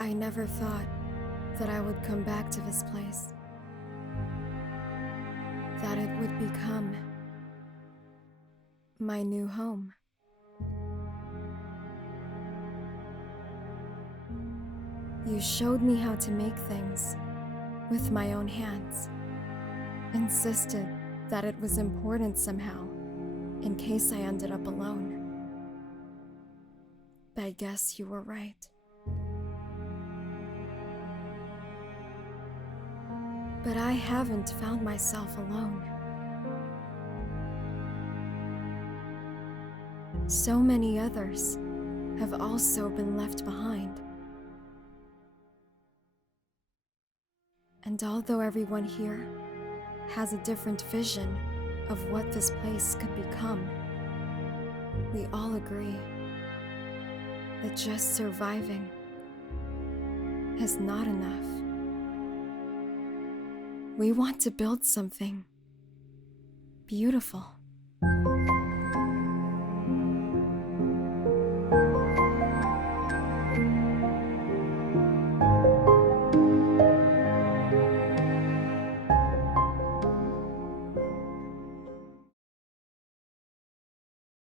I never thought that I would come back to this place, that it would become my new home. You showed me how to make things with my own hands, insisted that it was important somehow, in case I ended up alone. I guess you were right. But I haven't found myself alone. So many others have also been left behind. And although everyone here has a different vision of what this place could become, we all agree that just surviving is not enough. We want to build something beautiful.